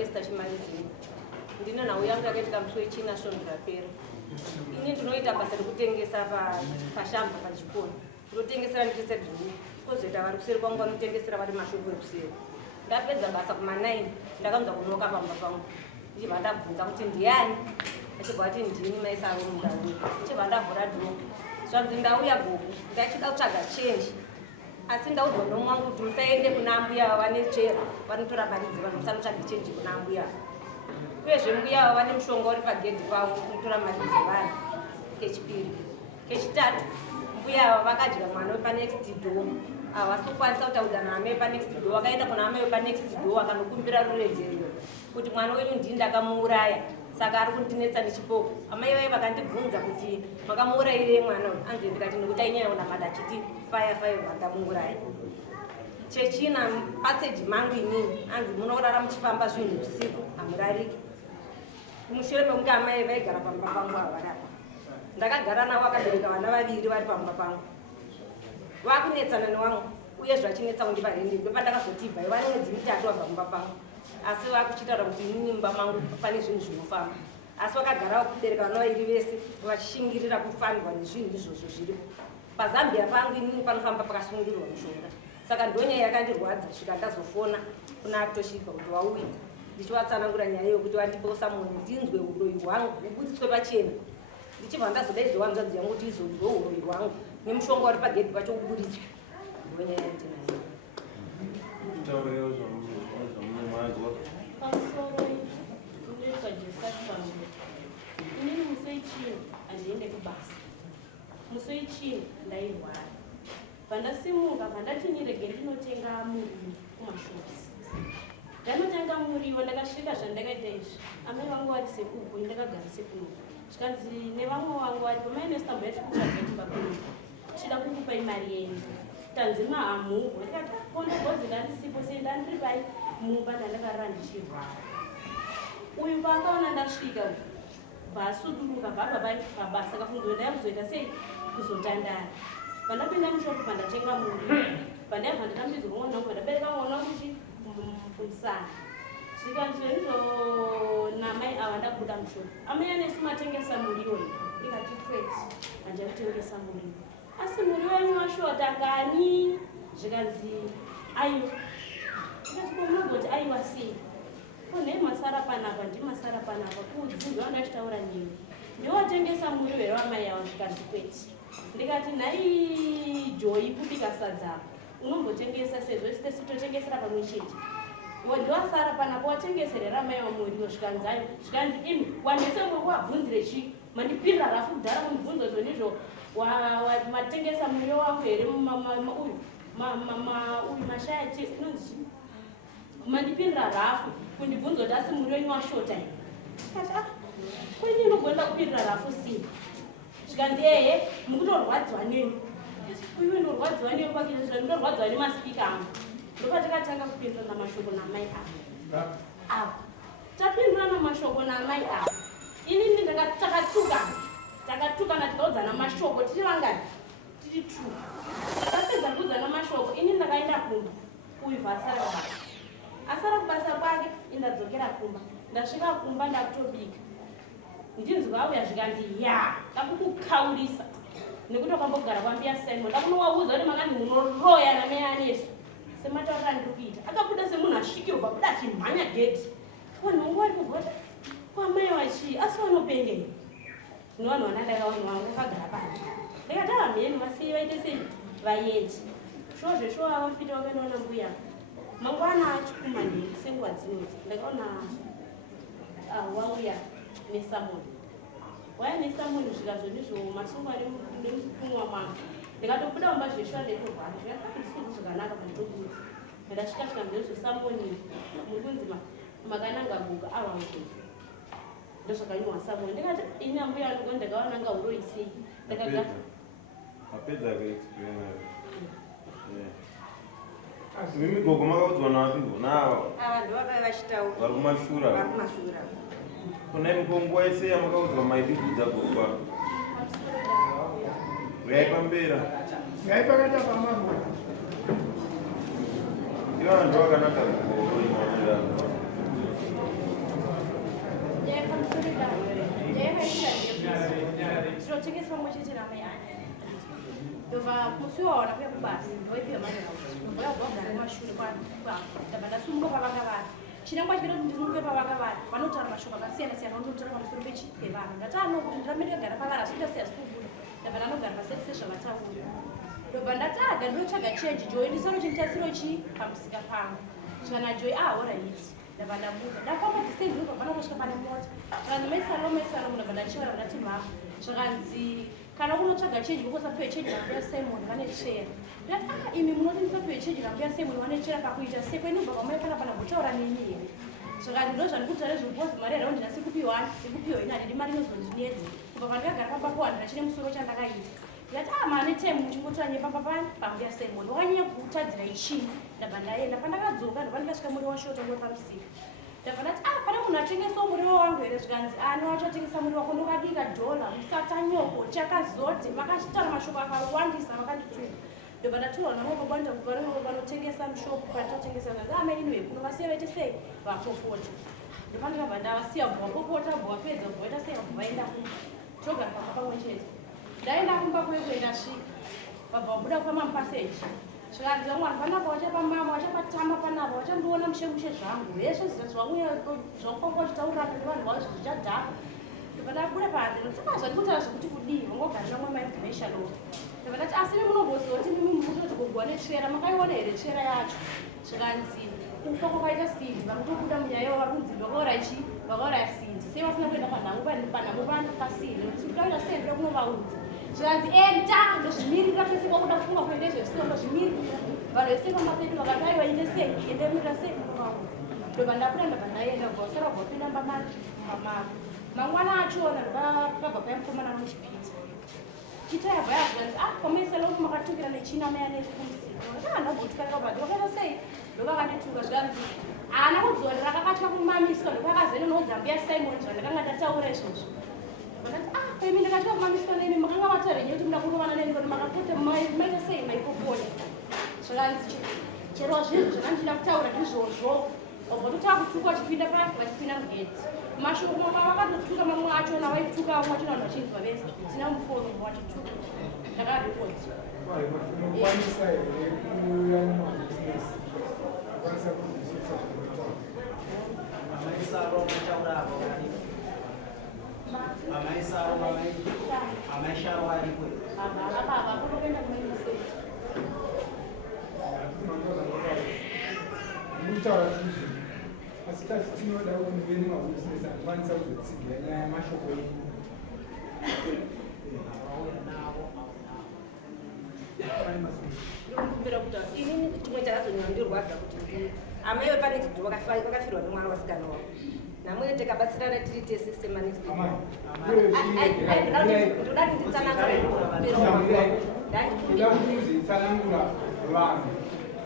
Esther Chimalizini. Ndine nhau yangu yakaita kamuswechina svonhu rapera. Ini ndinoita basa rekutengesa pashamba pachikoro. Ndinotengesera ndichise dhuru. Kozoita vari kuseri kwangu vanotengesera vari mashopu ekuseri. Ndapedza basa kuma9 ndakanzwa kunoka pamba pangu. Ndichibva ndabvunza kuti ndiani? Achibva ati ndini maisaro mundauni. Ndichibva ndavhura dhoo. Zvanzi ndauya gogo ndachida kutsvaga chenji. Asi ndaudzwa nomu wangu kuti musaende kuna mbuya vane chero vanotora mari dzevanhu musanotsvage chenji kuna mbuya. Uyezve mbuya vane mushonga uri pagedhi pavo unotora mari dzevanhu kechipiri. Kechitatu mbuya vakadya mwana wepanext door havasokwanisa kutaudza nahama yepanext door. Vakaenda kuna hama yepanext door vakanokumbira ruredzero kuti mwana wenyu ndini ndakamuuraya saka ari kundinetsa nechipoko. Amai vaye vakandibvunza kuti makamuurayirei mwana uyu? Anzi ndikati nekuti ainyaya kunamata achiti fire vakamuuraya. Chechina paseji mangu inini anzi munorara muchifamba zvinhu usiku hamurariki. Mushure mekunge amai vaigara pamba pangu havarapa. Ndakagara navo vakabereka vana vaviri vari pamba pangu. Vakunetsana newangu uyezve vachinetsa kundivarindi ndopandakazoti bvai vane mwedzi mitatu vabva mumba pangu. Asi vakuchitaura kuti inini mumba mangu pane zvinhu zvinofamba. Asi vakagara kubereka vana vaviri vese vachishingirira kufambwa nezvinhu izvozvo zviripo. Pazambia pangu inini panofamba pakasungirirwa mushonga. Saka ndonyaya yakandirwadza svika ndazofona kuna Toshika kuti wauya. Ndichivatsanangura nyaya yokuti vandiposa munhu ndinzwe uroyi hwangu hubuditswe pachena. Ndichibva ndazoda izovanzvanzi yangu kuti izonzwe uroyi hwangu nemushonga uri pagedhi pacho ubuditswe. Ndonyaya yandinayo. Pamusoro unoitwa Jesati pangu. Inini musoichini handiende kubasa. Musoichini ndairwara. Pandasimuka pandati ndirege ndinotenga muriwo kumashopusi. Ndanotenga muriwo ndakasvika zvandakaita izvi. Amai vangu vari sekuko ndakagara sekuno. Zvikanzi nevamwe vangu vari pamaine sitambo yati kutsvaga timbakuru. Tichida kukupai mari yenyu. Tanzi mahamuhwo ndikati kondogodzi ndandisipo senda ndiri pai mumba ndandakarara ndichirwara. Uyu paakaona ndasvika bvasuduruka bva pabasa kafunzwa ndaizoita sei kuzotandara. Pandapinda mushopu pandatenga muriwo pandaibva ndatambidzwa mwana wangu pandabereka mwana kuti kumusana. Zvikanzi namai ava ndabuda mushopu. Amai anesi matengesa muriwo here? Ndikati kwete handakutengesa muriwo. Asi muriwo wenyu washota kani? Zvikanzi aiwa. Ndikati komunogoti aiwa sei? Kune masara panapa ndimasara panapa kuudzinga vandachitaura nemi. Ndiwatengesa muriwo here wamai ava? Zvikanzi kwete. Ndikati nai Joyi kubika sadza unombotengesa sezvo sitesi totengesera pamwe chete. Ndiwasara panapa watengeserera amai vamuriwo. Zvikanzi ayo. Zvikanzi imi wanese muri wabvunzire chii? Mandipindira rafu kudhara kundibvunza zvonizvo matengesa muriwo wangu here uyu mashaya chii unonzi chii? Mandipindira rafu kundibvunza kuti asi muriwo wenyu washota here. Kati kwini inogonda kupindira rafu sei? Zvikanzi ehe mukutorwadziwa nemi. Uyu ndorwadziwa nemi pakizvo ndorwadziwa nemasipika angu. Ndopatakatanga kupindura namashoko namai ava. Tapindura namashoko namai ava. Inini takatukana tikaudzana mashoko tiri vangani? Tiri 2. Tapedza kuudzana mashoko inini ndakaenda kumba. Uyu vasara kubasa. Asara kubasa kwake indadzokera kumba. Ndasvika kumba ndakutobika. Ndinzwa auya zvikanzi ya ndakukukaurisa nekuti wakambogara kwambiya Simon ndakunowaudza kuti makani munoroya namai anesu semataurira ndiri kuita. Akabuda semunhu asvikirwa buda achimhanya gedhi. Vanhu vangu vari kuvhota kwamai wachii asi vanopengei. Nevanhu vana ndakaona vangu vakagara pasi. Ndikati hamheni masiyi vaite sei vayendi. Shuwa zveshuwa vafita vakaendaona mbuya. Mangwana achikumani senguva dzinodzi ndakaona wauya nesamoni. Waya nesamoni zvika zvonizvo masungu ari nemusikumwa mwangu. Ndikatobuda mumba zveshuwa ndekurwara. Zvakadisidzo zvakanaka pandobuda. Ndasvika ndezvesamoni muri kunzi makananga guka avangu. Ndozvakanyorwa samoni. Ndikati ini ambuya angu ndakaona nga uroyi sei. Ndakagara. Apedza kuexplain nayo. Mimi gogo makaudzwa napi nawo? Ndo vakava vachitaura. Vari kumashura. Vari kumashura. Kuna mukongo yese yamakaudzwa maibibudza gogo. Yaipambera. Yaipakata pamambo. Ndiyo vanhu vakanaka gogo imamira. Tinotengesa pamwe chete namayani ndobva musi waona kuya kubasa ndoipiwa manhauti ndomboya kugara mumashure ndabva ndasumuka pavanga vari chinangwa chikita kuti ndisumuke pavanga vari vanotaura mashoko akasiyana siyana vandotaura pamusoro pevanhu ndatano kuti ndiramire kugara pavari asi ndasiya sikubuda ndabva ndanogara paseti sezvavataura ndobva ndataga ndinotsvaga chenji joi ndisanochinitatsiro chii pamusika pangu kana joi ahorahiti ndabva ndabuda ndafamba distenzi ndobva nosvika pane mota kana mesano ndabva ndachivara ndati mhama zvakanzi kana unotsvaga chenji vokosapiwe chenji rambuya simon vane chera ndati imi munoti ndisapiwe chenji rambuya simon vane chera pakuita sekwe ndobva kwamai panapa kutaura neni here zvakanzi ndo zvandikutaura zvirikozi mari yaraundi nhasi kupiwa ikupiwa ina handidi mari inozondinedzi kubva pandakagara pamba kuwandira chine musoro chandakaita ndati mane time muchingotora nyepamba pani pambuya simon wakanyanya kutadzirai chii ndabva ndaenda pandakadzoka ndobva ndikasvika muri washota nguwe pamusika ndabva ndati pane munhu atengesawo muriwo wangu here zvikanzi ani wacho atengesa muriwo wako ndokadika dhola musata nyoko chakazoti vakachitaura mashoko akawandisa vakandituma ndobva ndatorwa namoko kwanda kubva rimwe vanotengesa mushopu kwatotengesa zvanzi ameni kuno vasiya vaite sei vapopota ndobva ndikabva ndavasiya bwapopota bwapedza bwaita sei vabva vaenda kumba togara pamba pamwe chete ndaenda kumba kuenda svika vabva vabuda kufamba mupaseji zvikanzi vamwari panapa wachapamama wachapatama panapa wachandiona mushemushe zvangu veshe zita zvauya zvakufamba wachitaurira kuti vanhu vavo zvichadhaka ndobva ndabuda panze ndotsaka zvandikutaura zvekuti kudii vangogarira mwe mainformation o ndobva ndati asi nemunogozoti mimi mukutoti kugwa netsvera makaiona here tsvera yacho zvikanzi kufa kwakaita sindi vakutobuda munyaya yavarudzi vakaura chi vakaura sindi sei vasina kuenda panhamo pasiri ndikutaura sei ndira kunovaudza zvikanzi enda ndozvimirira pese kwakuda kufunga kuenda izvezvisiro ndozvimirira vanhu vese pamapedu vakati aiwa ende sei endemirira sei kunovaudza ndobva ndabuda ndabva ndaenda bvasara bvapinda pamavo mangwana achona ndobva paimukomana nochipita chitayabva yazvikanzi kwamaisala kuti makatukira nechina maya nesumusika ndambotukaikabhadhi vakaita sei ndokakandituka zvikanzi haana kudzorera kakatya kumamiswa ndokakazene nodzambuya simon zvandakanga ndataura izvozvo ndati imi ndikatya kumamiswa nemi makanga mataura nyekuti muda kurovana neni kuti makapota maita sei maipopota zvikanzi chero zvinhu zvandandida kutaura ndizvozvo obva totava kutuka vachipinda paki vachipinda mugedzi mashoko vakatotuka mamwe achona vaituka vamwe achona vanhu vachinzwa vese tina mufoni vachituka ndakaripoti asi tinoda kuti veni mabusinesi akwanisa kuzotsigira nyaya yamashoko edu ndikumbira kuti inini chimwe chakazonyandirwadza kuti amaiwe panext wakafirwa nemwana wasikana wavo namwene tikabatsirana tiri tese semanext ndoda kuti nditsanangura vanhu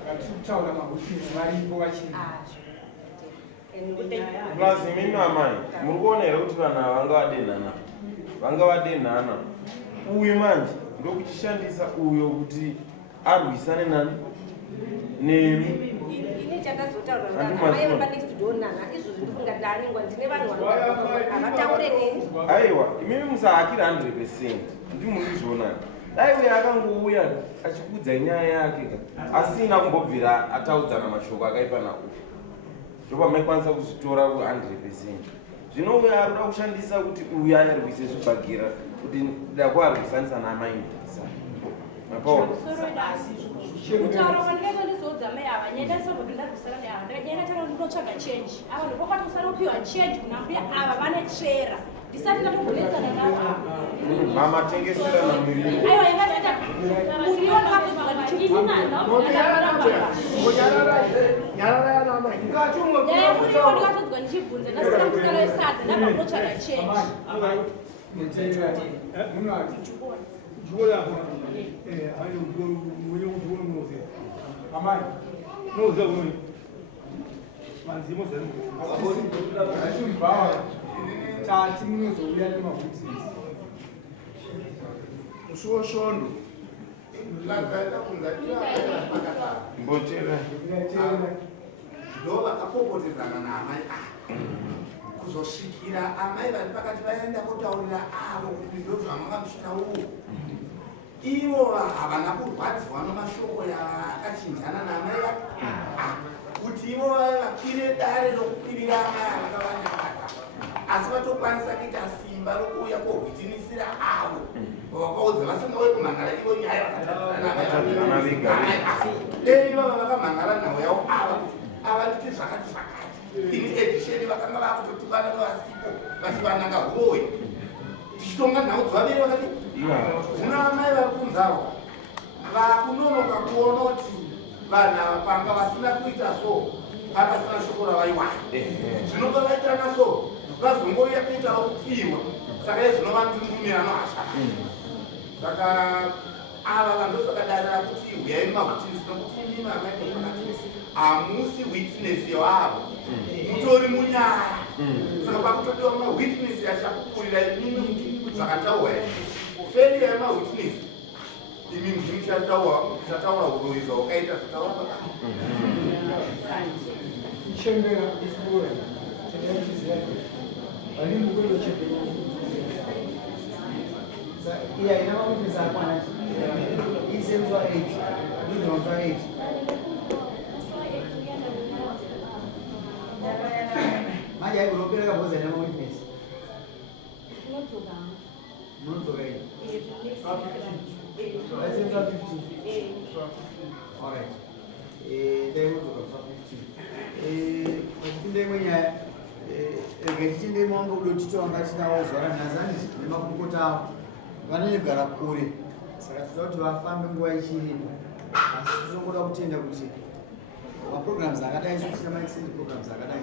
vatiri kutaura mabusinesi varipo vachii plus imimi amai muri kuona here kuti vanhu ava vanga vadenhana uyu manje ndokuchishandisa uyo kuti arwisane nani nemi ini chakazotaura next donana izvozvo ndifunga daningwa ndine vanhu havataure neni aiwa imimi musahakira 100% ndimurikuzvionani dai uyo akangouya achikudzai nyaya yake asina kumbobvira ataudzana mashoko akaipa nauyu ndopa maikwanisa kuzvitora ku100%. Zvino uyo ari kuda kushandisa kuti uyo ayarwise zvibhagira kuti dako arwisanisa namaindisa. Mapaona. Kutaura kwandikaita ndizodza mai ava nyenda sabhuku ndarwisana neava ndanyenda tanga ndinotsvaga change ava ndokwakatisana kupiwa change kuna mbuya ava vane tsvera ndisati ndatogumedzana navo ava mama tengesera namuriwo aiwa yakasita muriwo ndakatodzwa ndichibvunzanyaya muriwo ndikatodzwa ndichibvunza ndasina musikana wesadza ndabva kunotsvaga change Amai, não usa muito. Mas íamos ver. acho que vai. Tá, time nos olhar de uma vez. O senhor sono. mbochera ndo vakapopotedzana naamai kuzosvikira amai vari pakati vaenda kotaurira avo kuti ndo zvamakamuchitauro ivo havana kurwadziwa nemashoko yakachinjana naamai vake kuti ivo vave vakwire dare rokukwirira amai avakavanyakata asi vatokwanisa kuita simba rokuuya kohwitinisira avo vakaudza vasingauye kumhangara ivo nyaya vakatauranaaiva vava vakamhangara nhau yavo ava nditi zvakati zvakati ini edisheni vakanga vakutotukana nevasipo vachivananga howe tichitonga nhau dzavaviri vakati kuna amai vari kunzarwa vakunonoka kuona kuti vanhu ava panga vasina kuita so vakasina shoko ravaiwana zvinobva vaitana so vazongouya kuitawo kupimwa saka izvinova ndingumirano hasha saka ava vandosakadarira kuti huyai mahwitness nokuti ndimi amaipakati hamusi witness yavo mutori munyaya saka pakutodiwa mahwitness yachakukurira imimi zvakataurwa failure yemahwitness imi ndimi chataura uroyiza wakaita zvataura pakati ichembera isibura chaichiziya vane mukwendo chembera iya ina mamuisa akwana isemzwa 8 izonzwa 8 manje aikunopereka bhoza ina mawitness munodzoka ii aisemzwa 15 alright taimudzoka kusa 15 pachipinda imwe nyaya rege tichinde mwange kudo tichitowanga tinawo zuva ranhasi anditi nemakurukota avo vanonyogara kure saka tinoda kuti vafambe nguva ichiripo asi tinongoda kutenda kuti maprograms akadai sokuchita maextend programs akadai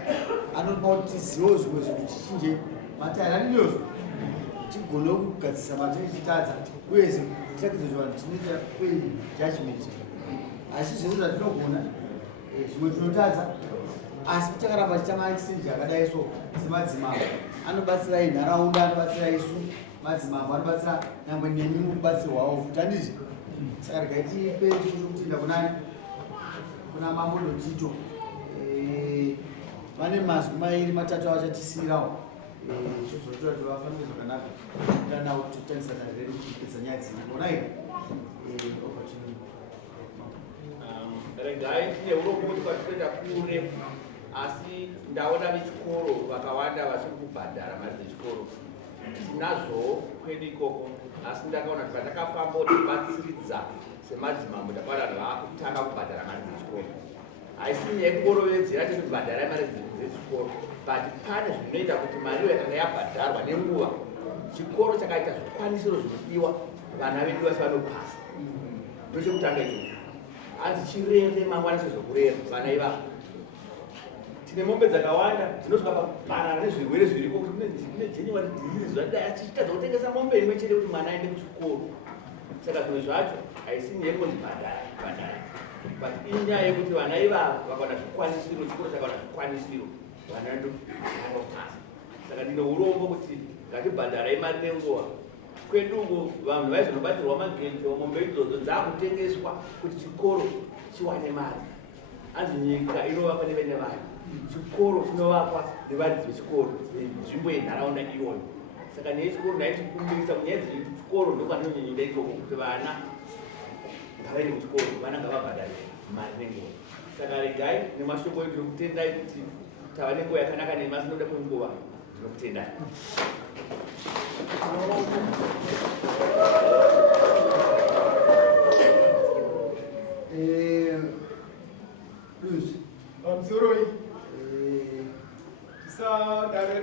anopa kuti tizivewo zvimwe zvinhu tichinje mataira adiniyozvo tigone kugadzisa matiri tichitadza uyezve tirakidza kuti vanhu tinoita judgment asi zvinhu zvatinogona zvimwe tinotadza asi takaramba tichita maextend akadai so semadzimambo anobatsirai nharaunda anobatsira isu madzimambo anobatsira nyangwe nemi mukubatsirwawo futi handizvi saka regai tipe chiro kutenda kunani kuna mambo ndotito vane mazwi mairi matatu avachatisiyirawo chozotora kuti vafambe zvakanaka tanawo totangisa danho redu kupedza nyaya dzina onai regai tine urokuti kwatitoenda kure asi ndaona vechikoro vakawanda vasiri kubhadhara mari dzechikoro tinazvowo kwedu ikoko asi ndakaona kuti pandakafamba tibatsiridza semadzimambo ndakaona kuti vaakutanga kubhadhara mari dzechikoro haisi nyaya yekuborovedzera tekubhadhara mari dzechikoro but pane zvinoita kuti mariyo yakanga yabhadharwa nenguva chikoro chakaita zvikwanisiro zvinodiwa vana vedu vasi vanopasa ndochekutanga ichocho hanzi chirere mangwana chezvokurera vana ivavo tine mombe dzakawanda dzinosvika pakuparara nezvirwere zviriko kuti kune January disease zvadai tichitadza kutengesa mombe imwe chete kuti mwana aende kuchikoro saka zvimwe zvacho haisi nyaya yekunzi bhadhara but inyaya yekuti vana ivavo vakaona zvikwanisiro chikoro chakaona zvikwanisiro vana vanopasa saka ndine urombo kuti ngatibhadharai mari nenguva kweduko vanhu vaizonobatirwa magendi mombe idzodzo dzakutengeswa kuti chikoro chiwane mari hanzi nyika inovakwa nevene vanhu chikoro chinovakwa nevaridzi vechikoro nzvimbo yenharaunda iyoyo saka nyaya yechikoro ndaitikumbirisa kunyaya dzechikoro ndokwanonyanyida ikoko kuti vana ngavaende kuchikoro vana ngavabhadhare mari nenguva saka regai nemashoko edu ndinokutendai kuti tava nenguva yakanaka nemi asi noda kwenguva ndinokutendai pamusoro iyi tisadareta